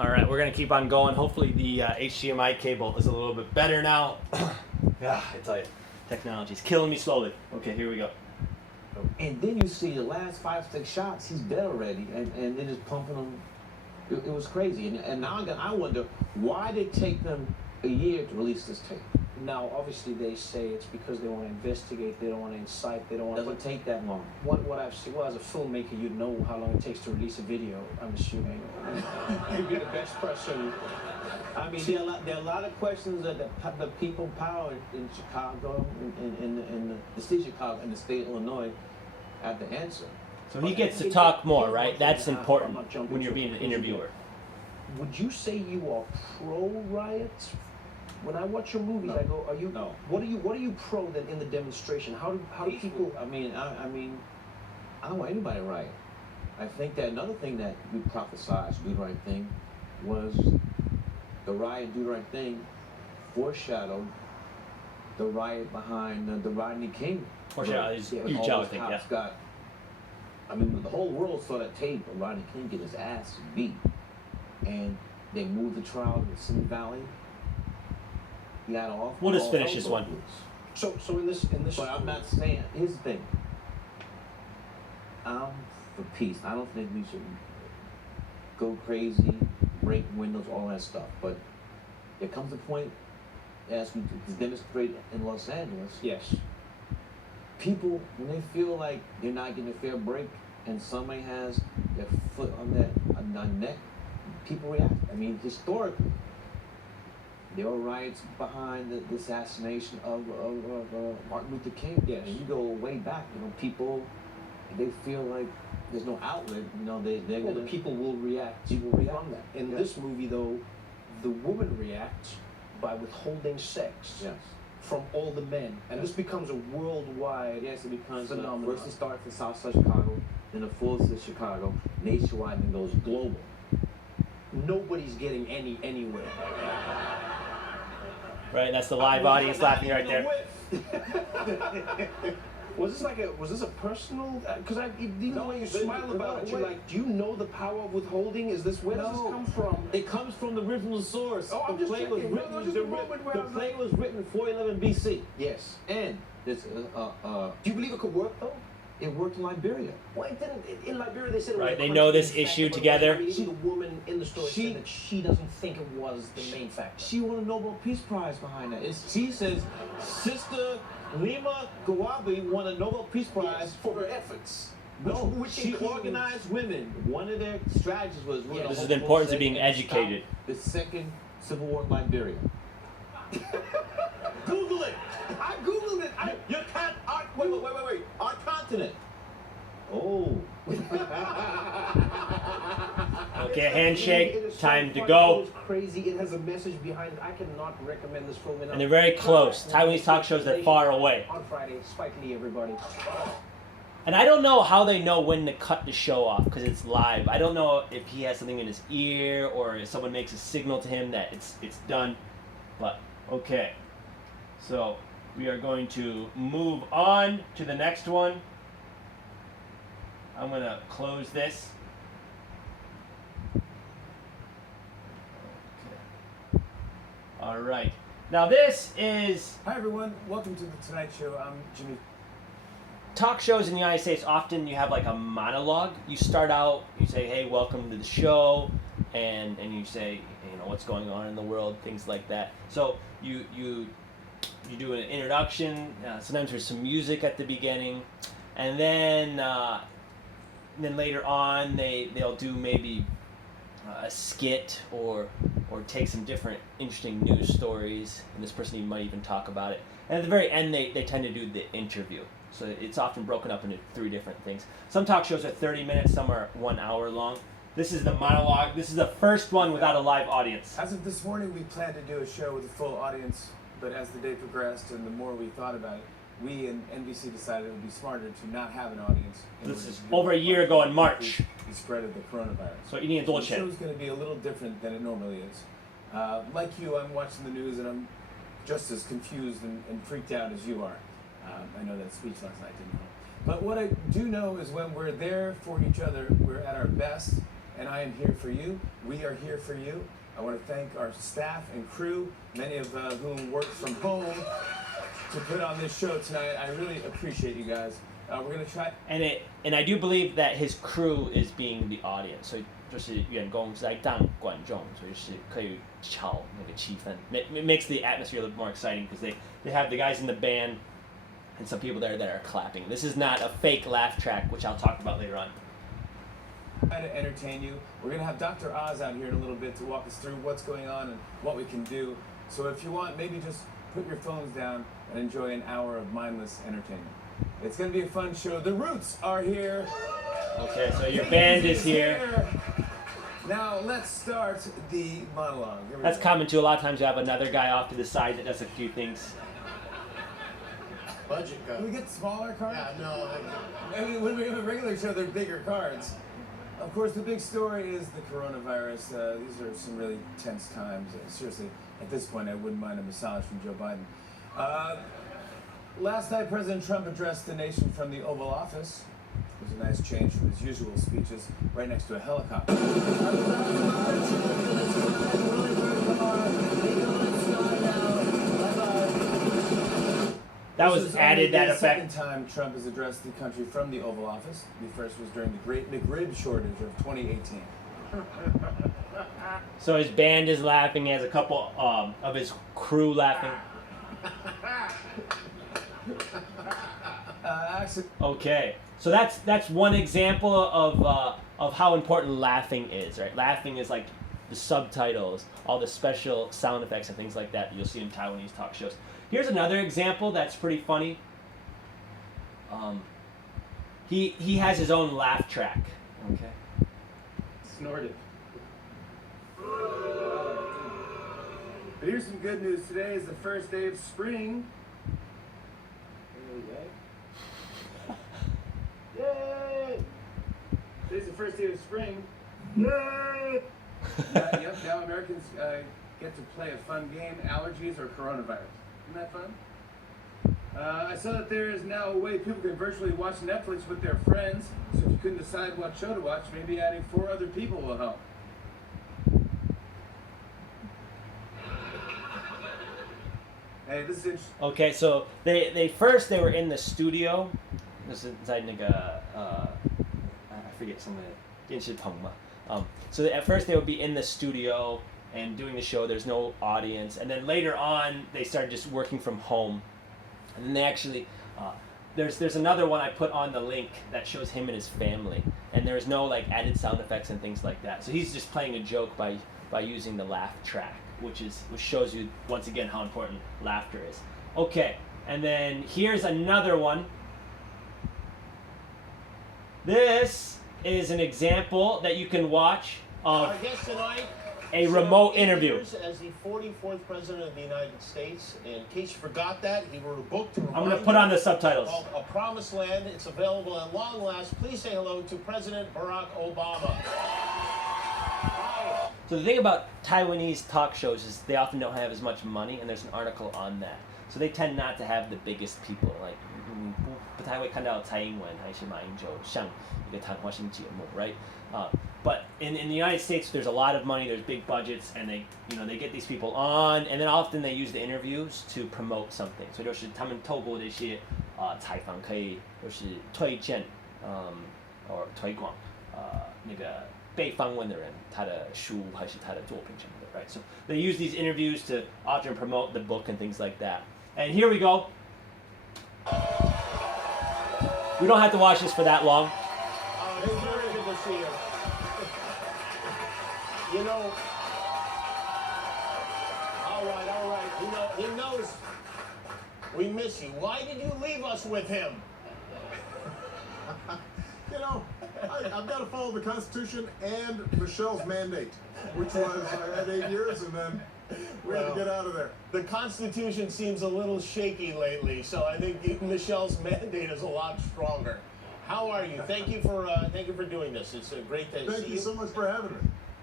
All right, we're gonna keep on going. Hopefully the HDMI cable is a little bit better now. Yeah, I tell you, technology's killing me slowly. Okay, here we go. And then you see the last 5-6 shots, he's dead already, and they're just pumping him. It was crazy. And now I wonder, why did it take them a year to release this tape? Now, obviously, they say it's because they want to investigate, they don't want to incite, they don't want It doesn't take that long. What I've seen, well, as a filmmaker, you know how long it takes to release a video, I'm assuming. You'd be the best person. I mean, there are a lot of questions that the people in power in Chicago, in the state of Chicago, and the state of Illinois have to answer. So he gets to talk more, right? That's important when you're being an interviewer. Would you say you are pro-riots? When I watch your movies, No. I go, are you? No. What are you pro then in the demonstration? How do people? I mean, I don't want anybody to riot. I think that another thing that we prophesized, do the right thing, was the riot, do the right thing, foreshadowed the riot behind the Rodney King. Foreshadowed is When huge, all I those think, cops got. I mean, the whole world saw that tape of Rodney King get his ass beat, and they moved the trial to Sin Valley. He got off. We'll just all finish hell this broke one. loose. So in this. But I'm not saying. Here's the thing. I'm for peace. I don't think we should go crazy, break windows, all that stuff. But there comes a point, as we demonstrate in Los Angeles, Yes. people, when they feel like they're not getting a fair break, and somebody has their foot on their neck, people react. I mean, historically, there were riots behind the assassination of Martin Luther King. Yes. And you go way back, people, they feel like there's no outlet, they're Well, the gonna. people will react. People react. From that. In Yeah. this movie, though, the woman reacts by withholding sex Yes. from all the men, and this becomes a worldwide. Yes, it becomes phenomenon. first it starts in Southside Chicago, then it falls to Chicago, nationwide, and goes global. Nobody's getting anywhere. Right, that's the live audience laughing right there. Was this a personal? Because even the way you smile about it, you're like, do you know the power of withholding? Where does this come from? It comes from the original source. Oh, I'm the just play was checking. written. No, just a moment where I was play like- was written 411 BC, Yes. and this Do you believe it could work though? it worked in Liberia. Well, it didn't. In Liberia, they said it was Right, a they country know this in fact, issue but together. I mean, even the woman in the story She- said that she doesn't think it was the main factor. She won a Nobel Peace Prize behind that. She says, Sister Lima Gawabi won a Nobel Peace Prize. for her efforts. No, which she includes- organized women. One of their strategies was Yeah. This is the importance of being educated. The second civil war in Liberia. Google it. I googled it. You can't. Wait. Our continent. Oh. Okay, handshake, It is so time to funny, go. It's crazy. It has a message behind it. I cannot recommend this film enough. And they're very close. Taiwanese talk shows are far away. On Friday, Spike Lee, everybody. And I don't know how they know when to cut the show off because it's live. I don't know if he has something in his ear or if someone makes a signal to him that it's done. But okay. So we are going to move on to the next one. I'm going to close this. Okay. All right. Now this is Hi everyone, welcome to the Tonight Show. I'm Jimmy. talk shows in the United States. Often you have like a monologue. You start out, you say, "Hey, welcome to the show," and you say, what's going on in the world, things like that. So you do an introduction. Sometimes there's some music at the beginning, and then later on they'll do maybe a skit or take some different interesting news stories, and this person might even talk about it. And at the very end, they tend to do the interview. So it's often broken up into 3 different things. Some talk shows are 30 minutes, some are 1 hour long. This is the monologue. This is the first one without a live audience. As of this morning, we planned to do a show with a full audience, but as the day progressed and the more we thought about it, we and NBC decided it would be smarter to not have an audience. This is over a year ago in March. The spread of the coronavirus. So eating a So the dolce. show's going to be a little different than it normally is. Like you, I'm watching the news and I'm just as confused and freaked out as you are. I know that speech last night didn't help. But what I do know is when we're there for each other, we're at our best, and I am here for you. We are here for you. I want to thank our staff and crew, many of whom work from home to put on this show tonight. I really appreciate you guys. We're gonna try. And I do believe that his crew is being the audience， 所以就是员工在当观众，所以是可以炒那个气氛。It makes the atmosphere a little more exciting because they have the guys in the band and some people there that are clapping. This is not a fake laugh track, which I'll talk about later on. Try to entertain you. We're gonna have Dr. Oz out here in a little bit to walk us through what's going on and what we can do. So if you want, maybe just put your phones down and enjoy an hour of mindless entertainment. It's gonna be a fun show. The Roots are here. Okay, so your band is here. Now let's start the monologue. That's common too. A lot of times you have another guy off to the side that does a few things. Budget guy. Can we get smaller cards? Yeah, no. I mean, when we have a regular show, they're bigger cards. Of course, the big story is the coronavirus. These are some really tense times. Seriously, at this point, I wouldn't mind a massage from Joe Biden. Last night, President Trump addressed the nation from the Oval Office. It was a nice change from his usual speeches, right next to a helicopter. That was added, that the effect. second time Trump has addressed the country from the Oval Office. The first was during the Great McRib shortage of 2018. So his band is laughing. He has a couple of his crew laughing. Okay, so that's one example of how important laughing is, right? Laughing is like the subtitles, all the special sound effects and things like that you'll see in Taiwanese talk shows. Here's another example that's pretty funny. He has his own laugh track. Okay. Snorted. But here's some good news. Today is the first day of spring. Yay! Today's the first day of spring. Yay! Yep, now Americans get to play a fun game, allergies or coronavirus. Isn't that fun? I saw that there is now a way people can virtually watch Netflix with their friends. So if you couldn't decide what show to watch, maybe adding 4 other people will help. Hey, this is interesting. Okay, so they first they were in the studio. This is inside I forget some of the 电视筒嘛. So at first they would be in the studio and doing the show. There's no audience, and then later on they started just working from home, and then they actually there's another one I put on the link that shows him and his family, and there's no like added sound effects and things like that. So he's just playing a joke by using the laugh track, which shows you once again how important laughter is. Okay, and then here's another one. This is an example that you can watch of Our guest tonight, a remote interview. As the 44th President of the United States. In case you forgot that, he wrote a book to I'm going to put on the subtitles. called A Promised Land. It's available at long last. Please say hello to President Barack Obama. So the thing about Taiwanese talk shows is they often don't have as much money, and there's an article on that. So they tend not to have the biggest people. Like 不太会看到蔡英文还是马英九上一个谈话性节目, right? But in the United States, there's a lot of money, there's big budgets, and they get these people on, and then often they use the interviews to promote something. 所以就是他们透过这些采访可以就是推荐或推广那个被访问的人他的书还是他的作品什么的, right? So they use these interviews to often promote the book and things like that. And here we go. We don't have to watch this for that long. It's very good to see you. You know, all right. He knows we miss you. Why did you leave us with him? You know, I've got to follow the Constitution and Michelle's mandate, which was I had 8 years and then we had to get out of there. The Constitution seems a little shaky lately, so I think Michelle's mandate is a lot stronger. How are you? Thank you for doing this. It's a great day to see you. Thank you so much for having me.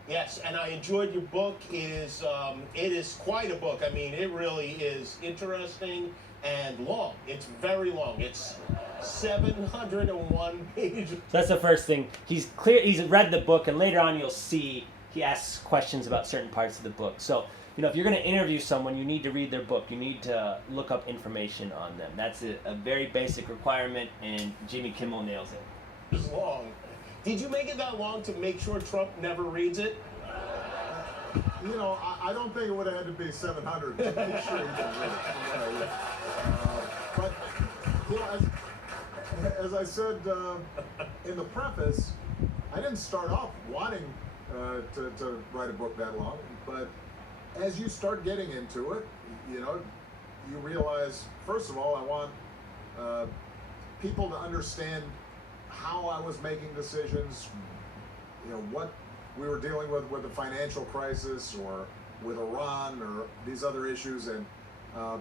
Yes, and I enjoyed your book. It is quite a book. I mean, it really is interesting and long. It's very long. 701 pages. So that's the first thing. He's read the book, and later on you'll see he asks questions about certain parts of the book. So, if you're going to interview someone, you need to read their book. You need to look up information on them. That's a very basic requirement, and Jimmy Kimmel nails it. It's long. Did you make it that long to make sure Trump never reads it? I don't think it would have had to be 700 to make sure he could read it. But, as I said in the preface, I didn't start off wanting to write a book that long, but as you start getting into it, you realize, first of all, I want people to understand how I was making decisions, what we were dealing with the financial crisis or with Iran or these other issues. And, I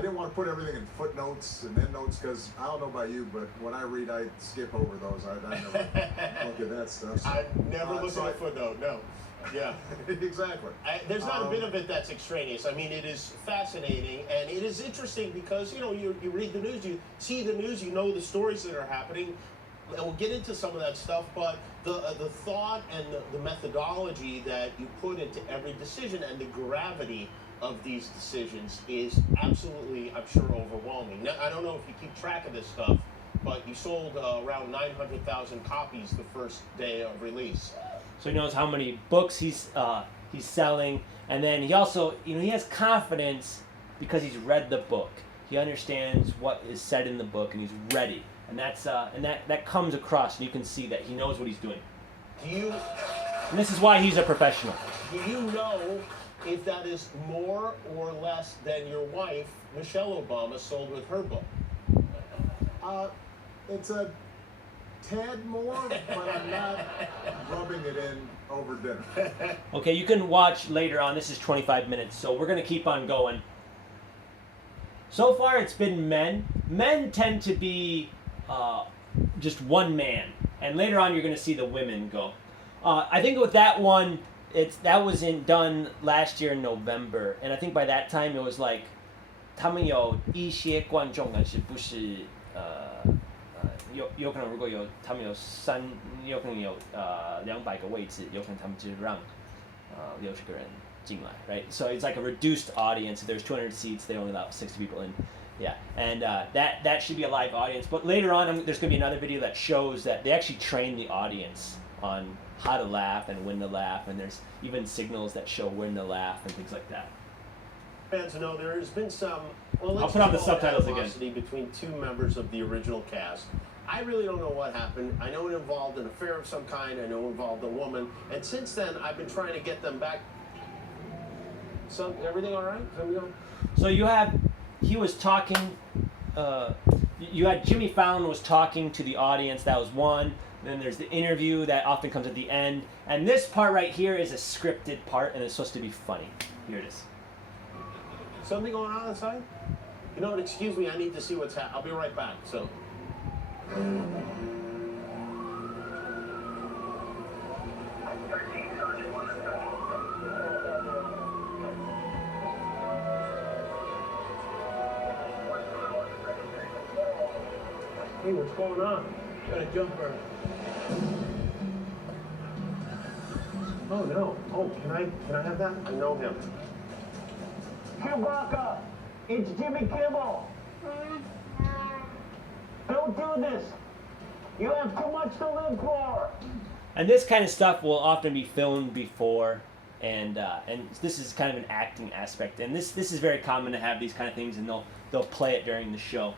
didn't want to put everything in footnotes and endnotes because I don't know about you, but when I read, I skip over those. I never look at that stuff. So, I never look at a footnote, no. Yeah. Exactly. There's not a bit of it that's extraneous. I mean, it is fascinating, and it is interesting because, you read the news, you see the news, you know the stories that are happening, and we'll get into some of that stuff, but the thought and the methodology that you put into every decision and the gravity of these decisions is absolutely, I'm sure, overwhelming. Now, I don't know if you keep track of this stuff, but you sold around 900,000 copies the first day of release. So he knows how many books he's selling, and then he also, he has confidence because he's read the book. He understands what is said in the book, and he's ready, and that comes across, and you can see that he knows what he's doing. And this is why he's a professional. Do you know if that is more or less than your wife, Michelle Obama, sold with her book? It's a tad more, but I'm not rubbing it in over dinner. Okay, you can watch later on. This is 25 minutes, so we're going to keep on going. So far, it's been men. Men tend to be just one man, and later on, you're going to see the women go. I think with that one, that was done last year in November, and I think by that time it was like, 他们有一些观众但是不是有可能如果他们有有可能有200个位置，有可能他们就让60个人进来 right? So it's like a reduced audience. If there's 200 seats, they only allow 60 people in. Yeah, and that should be a live audience. But later on, there's going to be another video that shows that they actually train the audience on how to laugh and when to laugh, and there's even signals that show when to laugh and things like that. Fans know there has been some. Well, I'll put on the subtitles again. Between two members of the original cast. I really don't know what happened. I know it involved an affair of some kind. I know it involved a woman, and since then I've been trying to get them back. So everything all right? So he was talking. You had Jimmy Fallon was talking to the audience. That was one. Then there's the interview that often comes at the end. And this part right here is a scripted part, and it's supposed to be funny. Here it is. Something going on outside? You know what? Excuse me. I need to see what's happening. I'll be right back. So. Hey, what's going on? Got a jumper. Oh no. Oh, can I have that? I know him. Chewbacca, it's Jimmy Kimmel. Don't do this. You have too much to live for. And this kind of stuff will often be filmed before, and this is kind of an acting aspect. And this is very common to have these kind of things, and they'll play it during the show.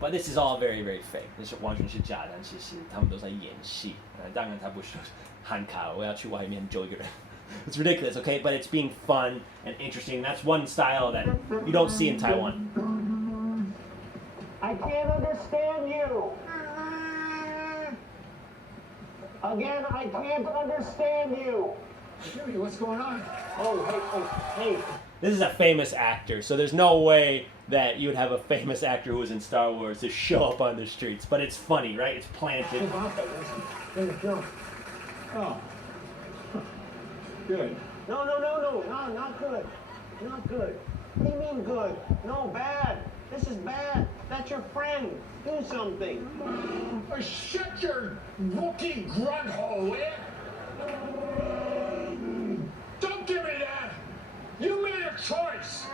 But this is all very, very fake. 这是完全是假的，其实他们都在演戏。当然他不是喊卡，我要去外面救一个人。It's ridiculous, okay? But it's being fun and interesting. That's one style that you don't see in Taiwan. I can't understand you. Again, I can't understand you. Jimmy, what's going on? Oh, hey. This is a famous actor, so there's no way that you would have a famous actor who was in Star Wars to show up on the streets. But it's funny, right? It's planted. Oh. Good. No, not good. Not good. What do you mean good? No, bad. This is bad. That's your friend. Do something. Shut your Wookiee grunt hole, will ya? Don't give me that! You made a choice!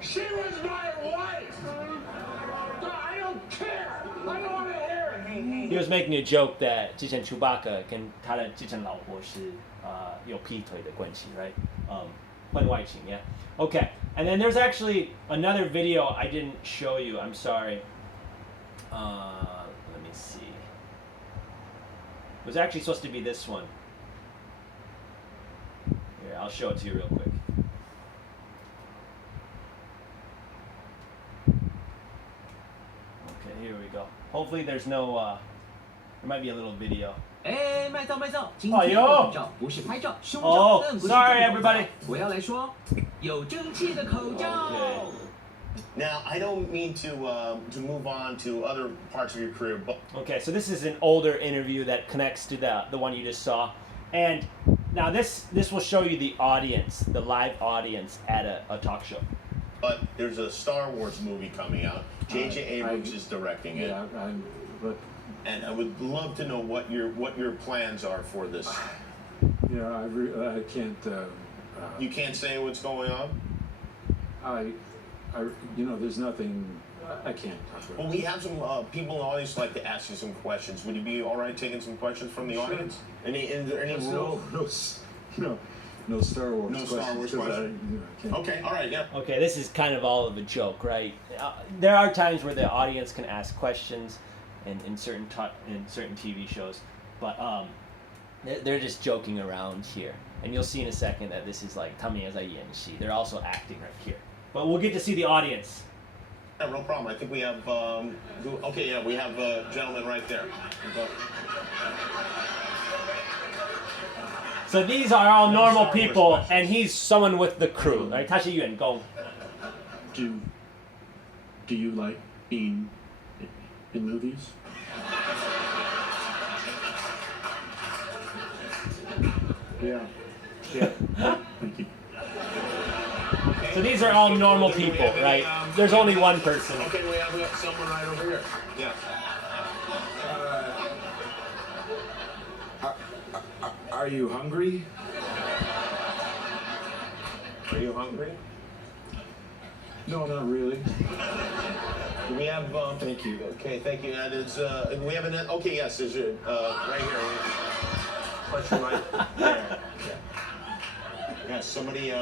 She was my wife! I don't care! I don't want to hear it! He was making a joke that 之前 Chewbacca 跟他的之前老婆是有劈腿的关系 right? 婚外情 yeah. Okay, and then there's actually another video I didn't show you. I'm sorry. Let me see. It was actually supposed to be this one. Here, I'll show it to you real quick. Okay, here we go. Hopefully there's no, there might be a little video. 哎，慢照慢照，今哎呦天口罩不是拍照，胸罩哦更不是 sorry, 戴口罩 everybody 我要来说，有蒸汽的口罩。 Okay. Now, I don't mean to move on to other parts of your career, but Okay, so this is an older interview that connects to the one you just saw. And now this will show you the audience, the live audience at a talk show. there's a Star Wars movie coming out. J.J. Abrams is directing it, Yeah, but and I would love to know what your plans are for this. I can't. You can't say what's going on. There's nothing. I can't talk about. Well, we have some people in the audience like to ask you some questions. Would you be all right taking some questions from the Sure. audience? Any rule? No Star Wars. No Star questions, Wars 'cause questions. I can't. Okay, all right, yeah. Okay, this is kind of all of a joke, right? There are times where the audience can ask questions in certain TV shows, but they're just joking around here. And you'll see in a second that this is like 他们也在演戏. They're also acting right here. But we'll get to see the audience. Yeah, no problem. I think we have. We have a gentleman right there. So these are all normal Star Wars people, questions. and he's someone with the crew, right? 他是员工. Do you like being in movies? Yeah. Thank you. So these are all normal people, right? There's only one person. Okay, we have someone right over here. Yeah. Are you hungry? Are you hungry? No, not really. Do we have? Thank you. Okay, thank you. And it's we have an. Okay, yes, there's your right here. Question right there. Yeah, somebody.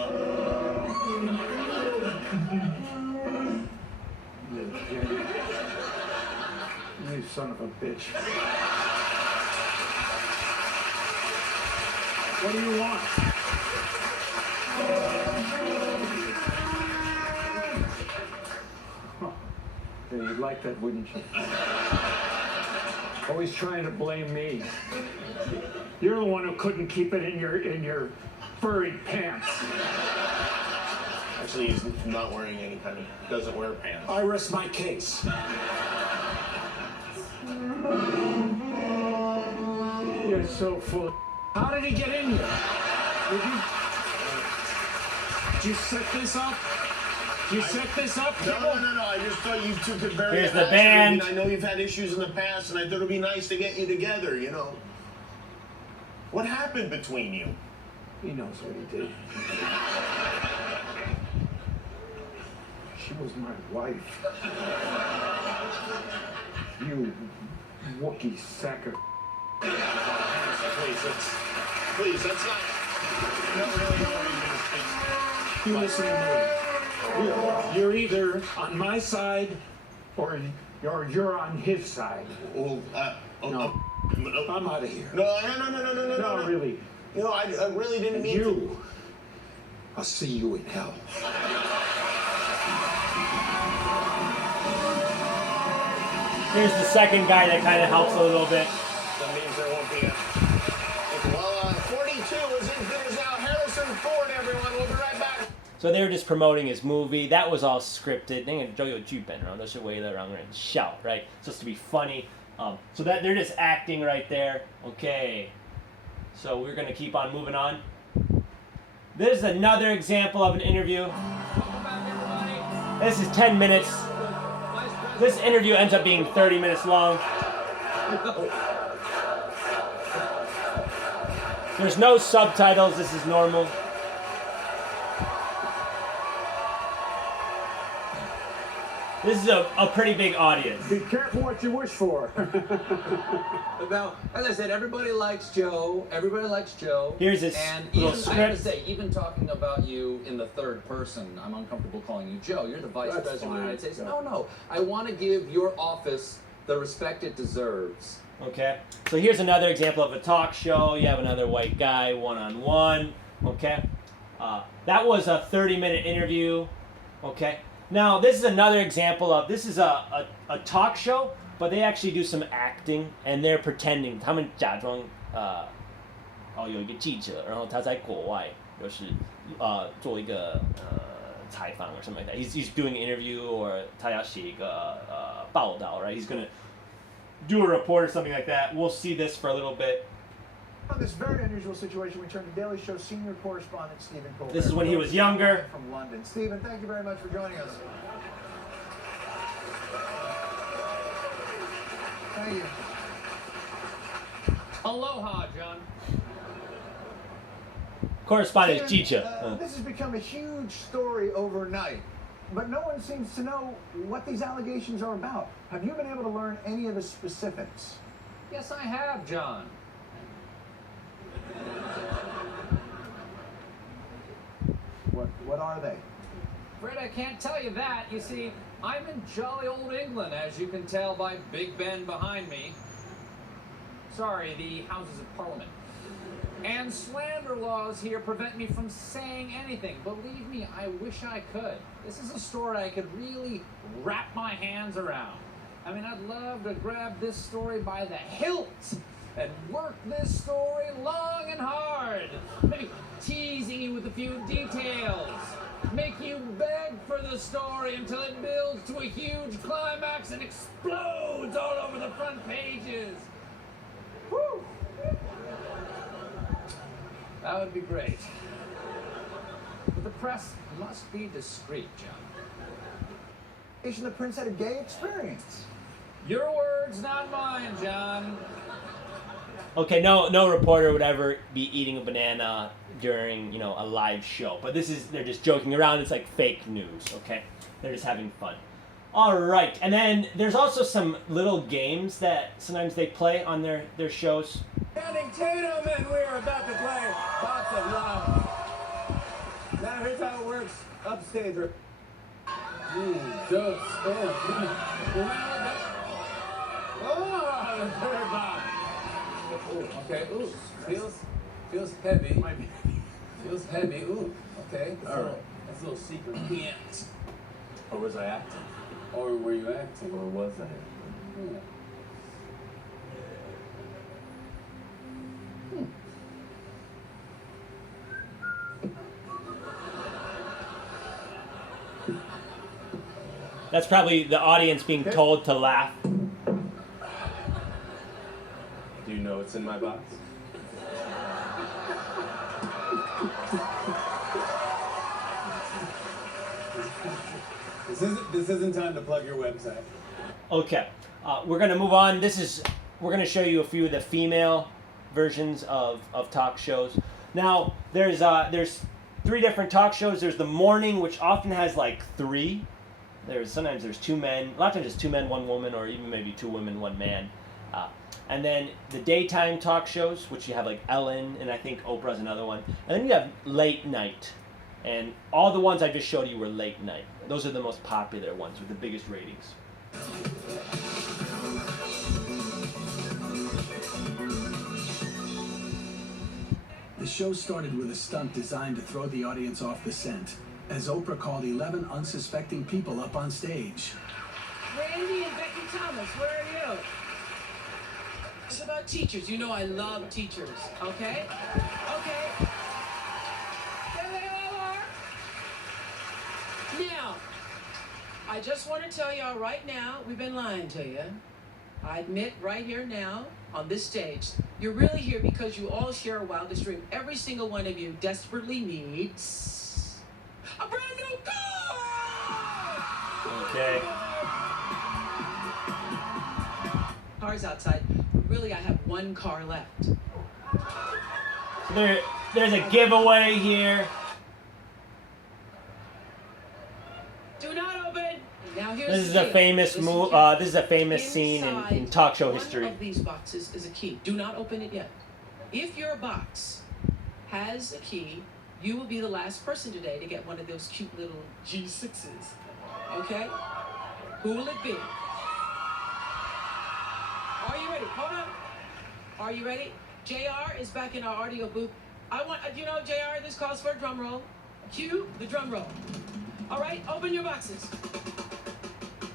You son of a bitch. What do you want? Yeah, you'd like that, wouldn't you? Always trying to blame me. You're the one who couldn't keep it in your furry pants. Actually, he's not wearing any kind of. Doesn't wear pants. I rest my case. You're so full of. How did he get in here? Did you set this up? Did you set this up? No. I just thought you two could bury Here's it the last. band. I know you've had issues in the past, and I thought it'd be nice to get you together. What happened between you? He knows what he did. She was my wife. You Wookiee sack of. Please, that's not. I don't really know what You listen to me. You're either on my side or you're on his side. Well, No. I'm out of here. No. No, really. I really didn't mean to. You. I'll see you in hell. Here's the second guy that kind of helps a little bit. That means there won't be a. Well, 42 is in theaters now. Harrison Ford, everyone. We'll be right back. So they were just promoting his movie. That was all scripted. 那个都有剧本，然后都是为了让人笑, right? Supposed to be funny. So that they're just acting right there. Okay. So we're gonna keep on moving on. This is another example of an interview. This is 10 minutes. This interview ends up being 30 minutes long. There's no subtitles. This is normal. This is a pretty big audience. Be careful what you wish for. Now, as I said, everybody likes Joe. Everybody likes Joe. Here's his and little even, script. I have to say, even talking about you in the third person, I'm uncomfortable calling you Joe. You're the Vice That's President of the United fine. States. No. I want to give your office the respect it deserves. Okay, so here's another example of a talk show. You have another white guy one-on-one. Okay, that was a 30-minute interview. Okay, now this is another example of, this is a talk show, but they actually do some acting and they're pretending. 他们假装有一个记者，然后他在国外就是做一个采访 or something like that. He's doing an interview or 他要写一个报道, right? He's gonna do a report or something like that. We'll see this for a little bit. On this very unusual situation, we turn to Daily Show senior correspondent Stephen Colbert. This is when he was younger. From London. Stephen, thank you very much for joining us. Thank you. Aloha, John. Correspondent Stephen, teacher. This has become a huge story overnight, but no one seems to know what these allegations are about. Have you been able to learn any of the specifics? Yes, I have, John. What are they? Fred, I can't tell you that. You see, I'm in jolly old England, as you can tell by Big Ben behind me. Sorry, the Houses of Parliament. And slander laws here prevent me from saying anything. Believe me, I wish I could. This is a story I could really wrap my hands around. I mean, I'd love to grab this story by the hilt and work this story long and hard. Maybe teasing you with a few details. Make you beg for the story until it builds to a huge climax and explodes all over the front pages. Whew. That would be great. But the press must be discreet, John. The prince had a gay experience. Your words, not mine, John. Okay, no reporter would ever be eating a banana during, a live show. But they're just joking around. It's like fake news, okay? They're just having fun. All right, and then there's also some little games that sometimes they play on their shows. Standing gentlemen, we are about to play Box of Love. Now here's how it works. Upstage. Just oh, very bad. Ooh, okay. Ooh, feels heavy. Feels heavy. Ooh, okay. That's a little secret hint. Or was I acting? Or were you acting? Or was I? Yeah. That's probably the audience being told to laugh. Do you know what's in my box? This isn't time to plug your website. Okay, we're gonna move on. We're gonna show you a few of the female versions of talk shows. Now, there's 3 different talk shows. There's the morning, which often has like 3. Sometimes there's 2 men. A lot of times it's 2 men, 1 woman, or even maybe 2 women, 1 man. And then the daytime talk shows, which you have like Ellen, and I think Oprah's another one. And then you have late night. And all the ones I just showed you were late night. Those are the most popular ones with the biggest ratings. The show started with a stunt designed to throw the audience off the scent, as Oprah called 11 unsuspecting people up on stage. Randy and Becky Thomas, where are you? It's about teachers. You know I love teachers. Okay? Okay. There they all are. Now, I just want to tell y'all right now, we've been lying to you. I admit right here now, on this stage, You're really here because you all share a wildest dream. Every single one of you desperately needs a brand new car! Okay. Cars outside. Really, I have one car left. So there's a giveaway here. Do not open. Now here's This is the a deal. famous Listen move. carefully. This is a famous scene in talk show history. One of these boxes is a key. Do not open it yet. If your box has a key, you will be the last person today to get one of those cute little G6s. Okay? Who will it be? Are you ready? Hold on. Are you ready? JR is back in our audio booth. JR, this calls for a drum roll. Cue the drum roll. All right, open your boxes.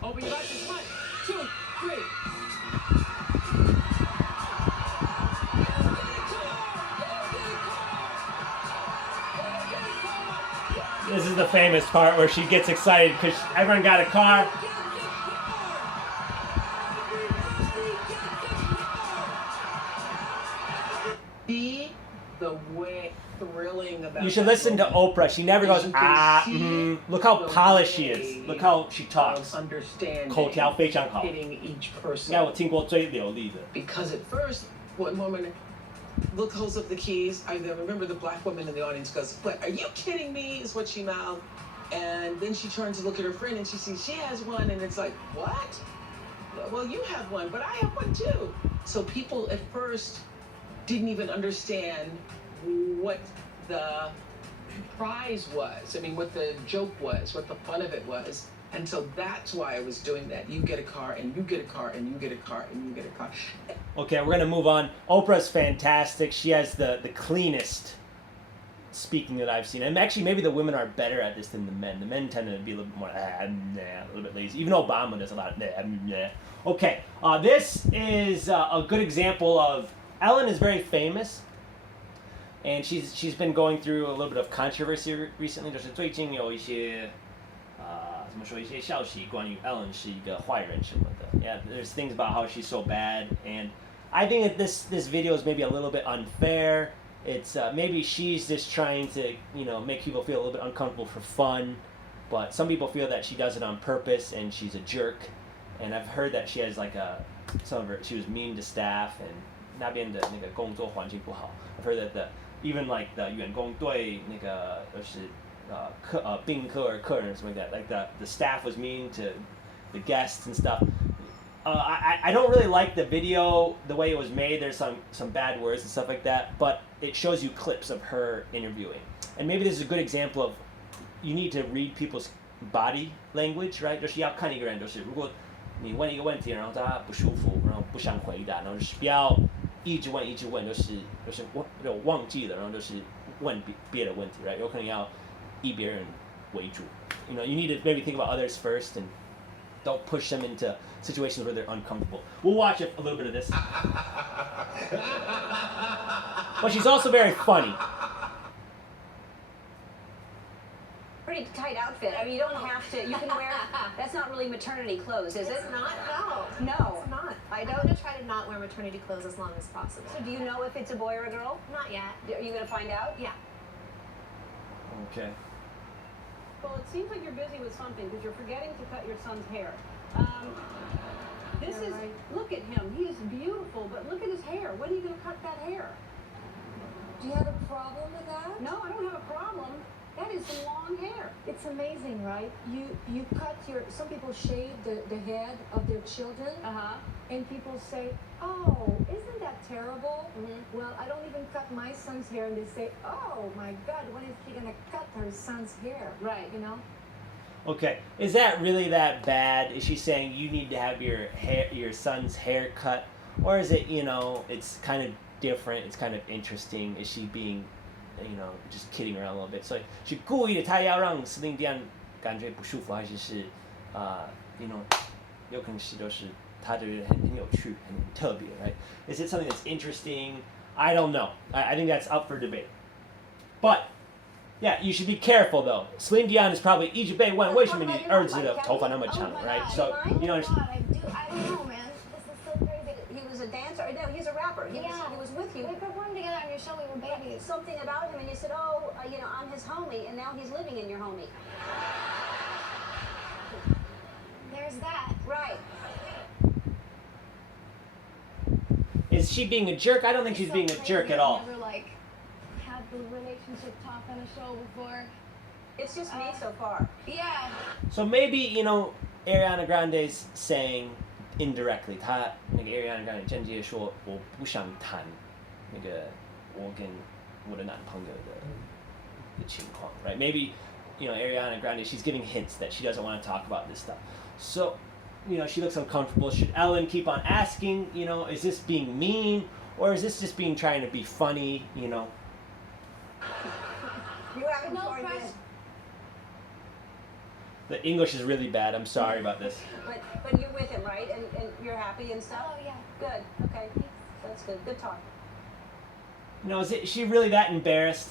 Open your boxes. 1, 2, 3. This is the famous part where she gets excited because everyone got a car. Be the way thrilling about You should that listen to moment. Oprah. She never goes, As you can see Look how the polished she way is. Look how she talks. of understanding, 口条非常好。 hitting each 应 person. 该我听过最流利的。 Because at first, one woman look holds up the keys. I remember the black woman in the audience goes, "What? Are you kidding me?" Is what she mouthed. And then she turns to look at her friend and she sees she has one, and it's like, what? Well, you have one, but I have one too. So people at first didn't even understand what the prize was. I mean, what the joke was, what the fun of it was. And so that's why I was doing that. You get a car, and you get a car, and you get a car, and you get a car. Okay, we're gonna move on. Oprah's fantastic. She has the cleanest speaking that I've seen. And actually, maybe the women are better at this than the men. The men tend to be a little bit more, a little bit lazy. Even Obama does a lot of Okay, this is a good example of, Ellen is very famous. And she's been going through a little bit of controversy recently. 就是最近有一些怎么说一些消息关于 Ellen 是一个坏人什么的. Yeah, there's things about how she's so bad, and I think that this video is maybe a little bit unfair. It's maybe she's just trying to make people feel a little bit uncomfortable for fun, but some people feel that she does it on purpose and she's a jerk. And I've heard that she has like she was mean to staff and 那边的那个工作环境不好. I've heard that even like the 员工对那个就是宾客 or 客人 something like that. Like the staff was mean to the guests and stuff. I don't really like the video, the way it was made. There's some bad words and stuff like that, but it shows you clips of her interviewing. And maybe this is a good example of you need to read people's body language, right? 就是要看一个人，就是如果你问一个问题，然后他不舒服，然后不想回答，然后就是不要一直问，就是忘记了，然后就是问别的问题 ，right？ 有可能要以别人为主。You need to maybe think about others first and don't push them into situations where they're uncomfortable. We'll watch a little bit of this. But she's also very funny. Pretty tight outfit. I mean, you don't have to. You can wear. That's not really maternity clothes, is it? It's not. No. No. It's not. I'm going to try to not wear maternity clothes as long as possible. So, do you know if it's a boy or a girl? Not yet. Are you going to find out? Yeah. Okay. Well, it seems like you're busy with something because you're forgetting to cut your son's hair. Look at him. He is beautiful, but look at his hair. When are you going to cut that hair? Do you have a problem with that? No, I don't have a problem. That is some long hair. It's amazing, right? You cut some people shave the head of their children. And people say, oh, isn't that terrible? Well, I don't even cut my son's hair, and they say, oh my God, when is she gonna cut her son's hair? Right. Okay, is that really that bad? Is she saying you need to have your son's hair cut, or is it it's kind of different? It's kind of interesting. Is she being just kidding around a little bit? So 是故意的，她要让司令这样感觉不舒服，还是有可能是就是她觉得很有趣，很特别 right? Is it something that's interesting? I don't know. I think that's up for debate. But yeah, you should be careful though. Celine Dion is probably 一直被问为什么你儿子的头发那么长 right? So I don't know, man. This is so crazy. He was a dancer. No, he's a rapper. He was with you. We performed together on your show. We were babies. Something about him, and you said, "Oh, I'm his homie," and now he's living in your homie. There's that. Right. Is she being a jerk? I don't think she's being a jerk at all. I've never had the relationship talk on a show before. It's just me so far. Yeah. So maybe Ariana Grande's saying indirectly， 她那个 Ariana Grande 间接说我不想谈那个我跟我的男朋友的情况 ，right? Maybe Ariana Grande, she's giving hints that she doesn't want to talk about this stuff. So she looks uncomfortable. Should Ellen keep on asking? Is this being mean, or is this just being trying to be funny? You haven't No pressure. The English is really bad. I'm sorry about this. But you're with him, right? And you're happy and stuff? Oh, yeah. Good. Okay. That's good. Good talk. Is she really that embarrassed?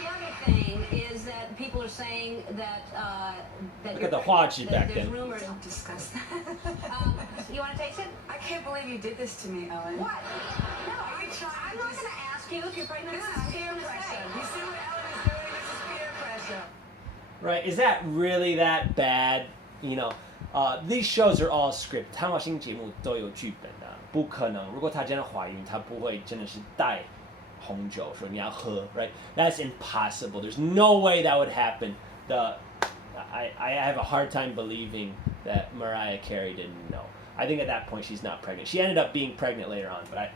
The other thing is that people are saying that Look at the Hwaji back there's then. rumors. Don't discuss that. You want to taste it? I can't believe you did this to me, Ellen. What? No, I'm not going to ask you if you're pregnant. This is peer pressure. You see what Ellen is doing? This is peer pressure. Right? Is that really that bad? These shows are all script. 谈话性节目都有剧本的，不可能。如果她真的怀孕，她不会真的是带红酒说你要喝 ，right? That's impossible. There's no way that would happen. I have a hard time believing that Mariah Carey didn't know. I think at that point she's not pregnant. She ended up being pregnant later on, but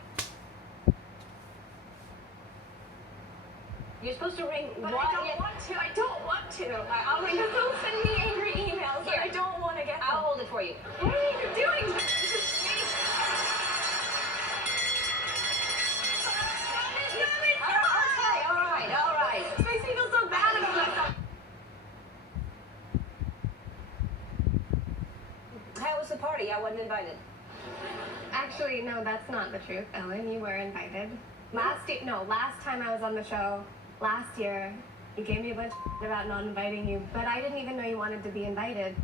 You're supposed to ring. But I don't want to. I don't want to. I'll ring. Don't send me angry emails. Here. I don't want to get. I'll hold it for you. What are you doing? This is me. All right. This makes me feel so bad about myself. How was the party? I wasn't invited. Actually, no, that's not the truth, Ellen. You were invited. Last time I was on the show, last year, you gave me a bunch of about not inviting you, but I didn't even know you wanted to be invited.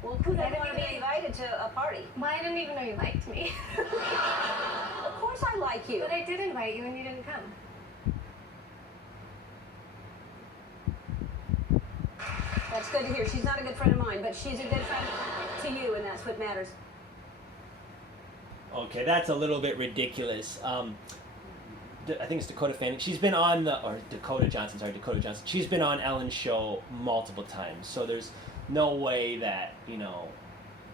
Well, who doesn't want to be invited to a party? Well, I didn't even know you liked me. Of course I like you. But I did invite you and you didn't come. That's good to hear. She's not a good friend of mine, but she's a good friend to you, and that's what matters. okay, that's a little bit ridiculous. I think it's Dakota Fanning. She's been on Dakota Johnson. She's been on Ellen's show multiple times. So there's no way that,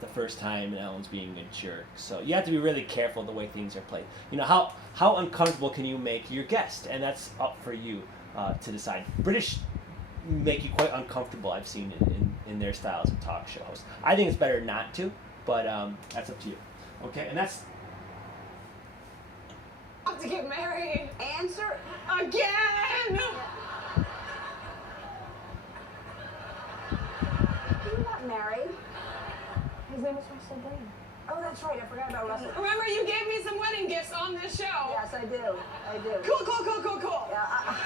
the first time Ellen's being a jerk. So you have to be really careful the way things are played. How uncomfortable can you make your guest? And that's up for you to decide. British make you quite uncomfortable, I've seen in their styles of talk show hosts. I think it's better not to, but that's up to you. Okay, and that's... Have to get married. Answer again. You got married. His name is Russell Brand. Oh, that's right. I forgot about Russell. Remember, you gave me some wedding gifts on this show. Yes, I do. Cool. Yeah.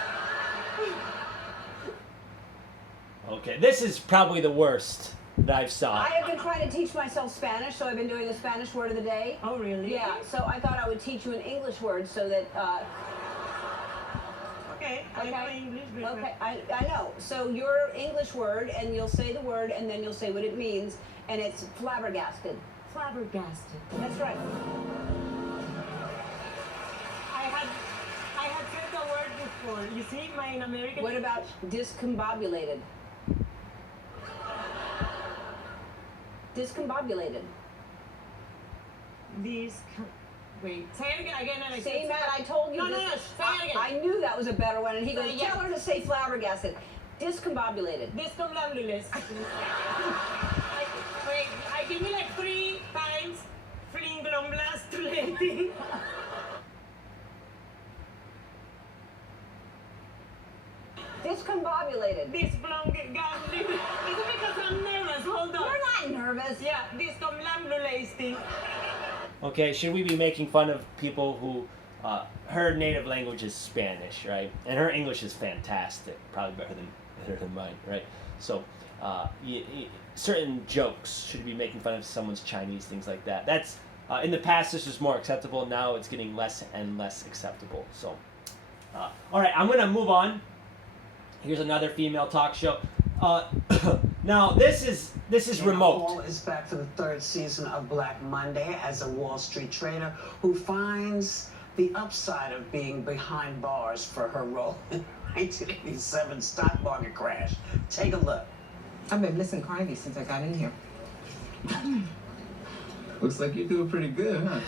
Okay, this is probably the worst that I've saw. I have been trying to teach myself Spanish, so I've been doing the Spanish word of the day. Oh, really? Yeah, so I thought I would teach you an English word so that... Okay, I know English. Okay, I know. So your English word, and you'll say the word, and then you'll say what it means, and it's flabbergasted. Flabbergasted. That's right. I had heard the word before. You see, in American... What about discombobulated? Discombobulated. Wait, say it again and again. See, Matt, I told you No, this. say it again. I knew that was a better one, and he goes, Yeah. tell her to say flabbergasted. Discombobulated. Discombobulated. Wait, give me 3 times. Flinglomblastuleting. Discombobulated. Discombobulated. Is it because I'm nervous? Hold on. You're not nervous. Yeah, discombobulating. Okay, should we be making fun of people who her native language is Spanish, right? And her English is fantastic, probably better than mine, right? So certain jokes should be making fun of someone's Chinese, things like that. That's In the past, this was more acceptable. Now it's getting less and less acceptable. So, all right, I'm going to move on. Here's another female talk show. Now, this is remote. Paul is back for the third season of Black Monday as a Wall Street trader who finds the upside of being behind bars for her role in 1987 stock market crash. Take a look. I've been missing Carnegie since I got in here. Looks like you're doing pretty good, huh?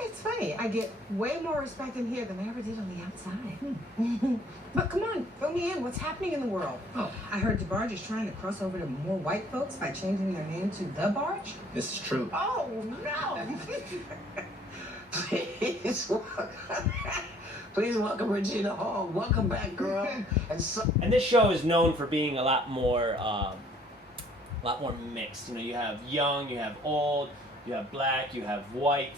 It's funny. I get way more respect in here than I ever did on the outside. But come on, fill me in. What's happening in the world? Oh, I heard DeBarge is trying to cross over to more white folks by changing their name to The Barge. This is true. Oh, no. Please welcome Regina Hall. Welcome back, girl. And this show is known for being a lot more mixed. You know, you have young, you have old, you have black, you have white.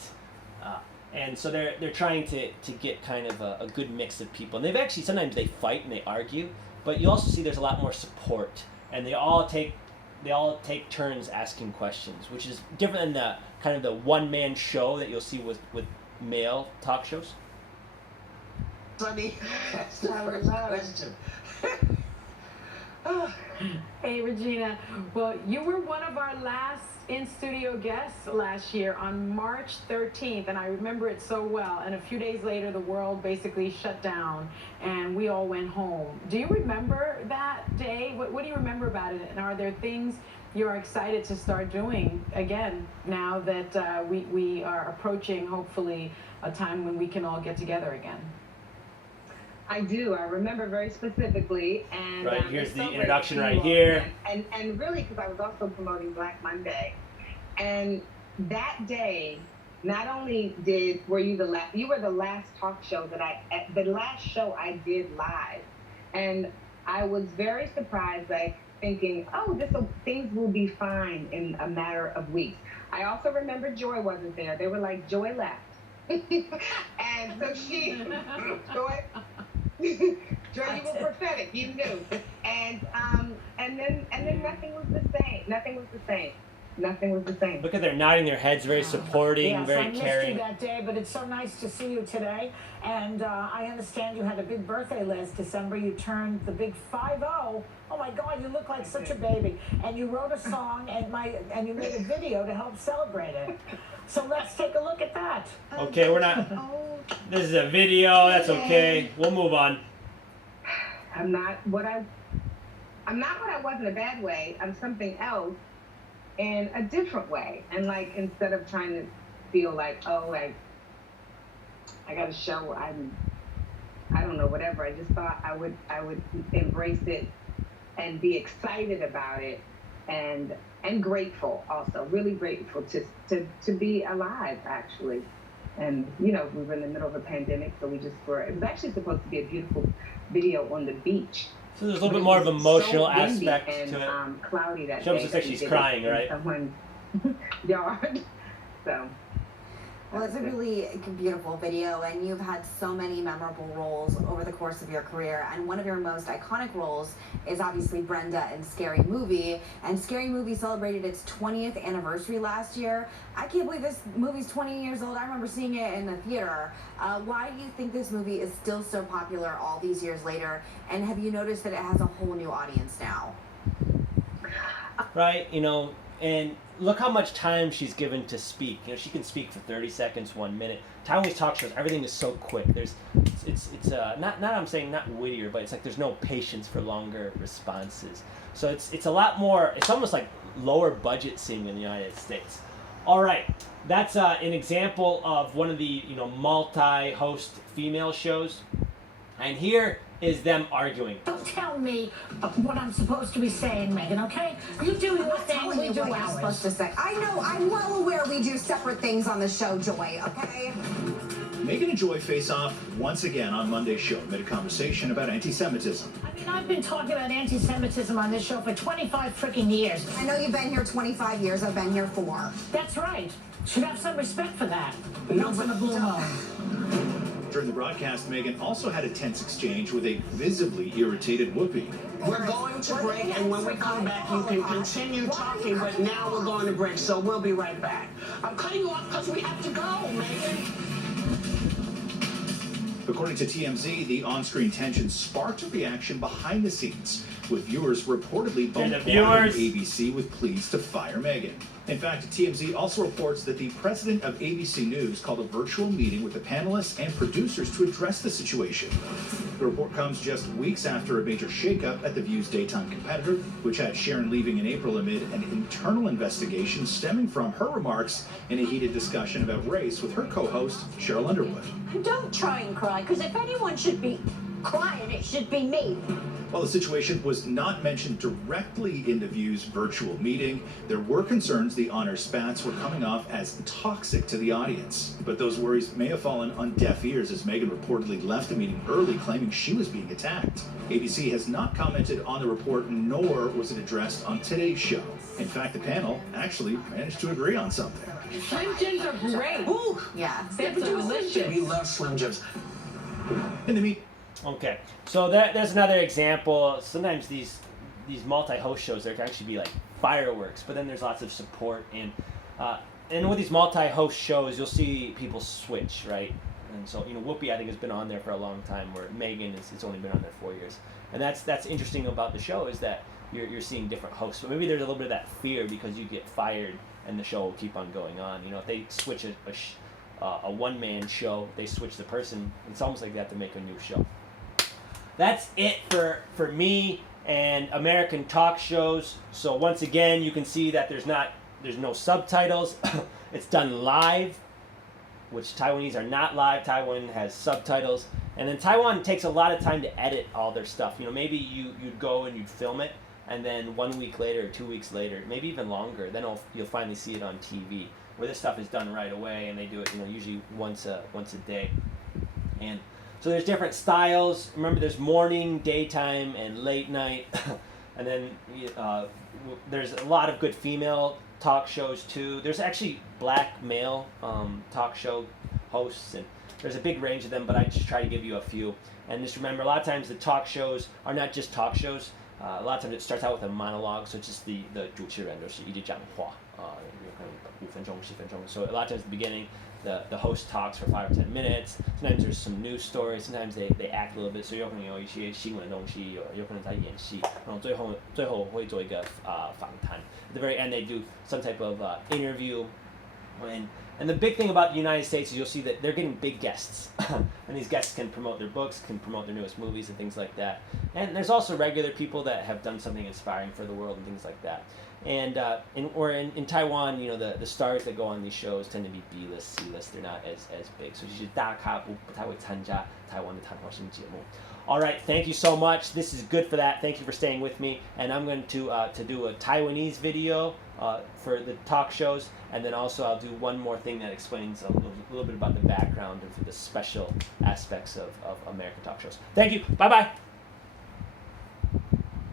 And so they're trying to get kind of a good mix of people. And they've actually, sometimes they fight and they argue, but you also see there's a lot more support. And they all take turns asking questions, which is different than the kind of the one-man show that you'll see with male talk shows. Sunny, that's the first question. Hey, Regina. Well, you were one of our last in-studio guests last year on March 13th, and I remember it so well. And a few days later, the world basically shut down, and we all went home. Do you remember that day? What do you remember about it? And are there things you are excited to start doing again now that we are approaching, hopefully, a time when we can all get together again? I do. I remember very specifically. And right, here's the introduction right here. And really, because I was also promoting Black Monday. And that day, not only were you were the last talk show the last show I did live. And I was very surprised, like thinking, oh, things will be fine in a matter of weeks. I also remember Joy wasn't there. They were like, Joy left. And so Joy, you were prophetic. You knew, and then nothing was the same. Nothing was the same. Nothing was the same. Look at they're nodding their heads, very supporting, yes, very I missed caring. you that day, but it's so nice to see you today. And I understand you had a big birthday last December. You turned the big 50. Oh my God, you look like such a baby. And you wrote a song and you made a video to help celebrate it. So let's take a look at that. Okay, we're not. This is a video. That's okay. We'll move on. I'm not what I was in a bad way. I'm something else in a different way. And like, instead of trying to feel like, oh, I got to show I don't know, whatever. I just thought I would embrace it and be excited about it and grateful also, really grateful to be alive, actually. And, you know, we were in the middle of a pandemic, so it was actually supposed to be a beautiful video on the beach. So there's a little bit more of an emotional so windy aspect and, to it. Cloudy that She day. almost looks like she's crying, right? Someone's yard. So. Well, it's a really beautiful video, and you've had so many memorable roles over the course of your career. And one of your most iconic roles is obviously Brenda in Scary Movie. And Scary Movie celebrated its 20th anniversary last year. I can't believe this movie's 20 years old. I remember seeing it in the theater. Why do you think this movie is still so popular all these years later? And have you noticed that it has a whole new audience now? Right, you know, and look how much time she's given to speak. You know, she can speak for 30 seconds, 1 minute. Taiwanese talk shows, everything is so quick. It's not I'm saying not wittier, but it's like there's no patience for longer responses. So it's a lot more. It's almost like lower budget seeing in the United States. All right, that's an example of one of the multi-host female shows, and here is them arguing. Don't tell me what I'm supposed to be saying, Megan, okay? You do your thing, we do what you're ours. supposed to say. I know, I'm well aware we do separate things on the show, Joy, okay? Megan and Joy face off once again on Monday's show amid a conversation about anti-Semitism. I mean, I've been talking about anti-Semitism on this show for 25 freaking years. I know you've been here 25 years, I've been here 4. That's right. Should have some respect for that. Once in a blue moon. During the broadcast, Megan also had a tense exchange with a visibly irritated Whoopi. We're going to break, and when we come back, you can continue talking, but now we're going to break, so we'll be right back. I'm cutting you off because we have to go, Megan. According to TMZ, the on-screen tension sparked a reaction behind the scenes, with viewers reportedly bombarding ABC with pleas to fire Megan. In fact, TMZ also reports that the president of ABC News called a virtual meeting with the panelists and producers to address the situation. The report comes just weeks after a major shakeup at The View's daytime competitor, which had Sharon leaving in April amid an internal investigation stemming from her remarks in a heated discussion about race with her co-host, Cheryl Underwood. Don't try and cry, because if anyone should be crying, it should be me. While the situation was not mentioned directly in The View's virtual meeting, there were concerns the on-air spats were coming off as toxic to the audience. But those worries may have fallen on deaf ears as Megan reportedly left the meeting early, claiming she was being attacked. ABC has not commented on the report, nor was it addressed on today's show. In fact, the panel actually managed to agree on something. Slim Jims are great. Ooh, yeah, they're delicious. We love Slim Jims. In the meat. Okay, so there's another example. Sometimes these multi-host shows, there can actually be like fireworks, but then there's lots of support. And with these multi-host shows, you'll see people switch, right? And so, Whoopi, I think, has been on there for a long time, where Megan it's only been on there 4 years. And that's interesting about the show, is that you're seeing different hosts. But maybe there's a little bit of that fear because you get fired and the show will keep on going on. If they switch a one-man show, they switch the person, it's almost like they have to make a new show. That's it for me and American talk shows. So once again, you can see that there's no subtitles. It's done live, which Taiwanese are not live. Taiwan has subtitles. And then Taiwan takes a lot of time to edit all their stuff. Maybe you'd go and you'd film it, and then 1 week later or 2 weeks later, maybe even longer, then you'll finally see it on TV, where this stuff is done right away, and they do it usually once a day. And so there's different styles. Remember, there's morning, daytime, and late night. And then there's a lot of good female talk shows too. There's actually black male talk show hosts, and there's a big range of them, but I just try to give you a few. And just remember, a lot of times the talk shows are not just talk shows. A lot of times it starts out with a monologue, so it's just the 主持人就是一直讲话5分钟10分钟. So a lot of times at the beginning, the host talks for 5 or 10 minutes. Sometimes there's some news stories. Sometimes they act a little bit. So 有可能有一些新闻的东西，有可能在演戏。然后最后会做一个访谈. At the very end, they do some type of interview. And the big thing about the United States is you'll see that they're getting big guests. And these guests can promote their books, can promote their newest movies and things like that. And there's also regular people that have done something inspiring for the world and things like that. And in Taiwan, the stars that go on these shows tend to be B-list, C-list. They're not as big. So 就是大咖不太会参加台湾的谈话性节目. All right, thank you so much. This is good for that. Thank you for staying with me. And I'm going to do a Taiwanese video for the talk shows, and then also I'll do one more thing that explains a little bit about the background of the special aspects of American talk shows. Thank you. Bye-bye.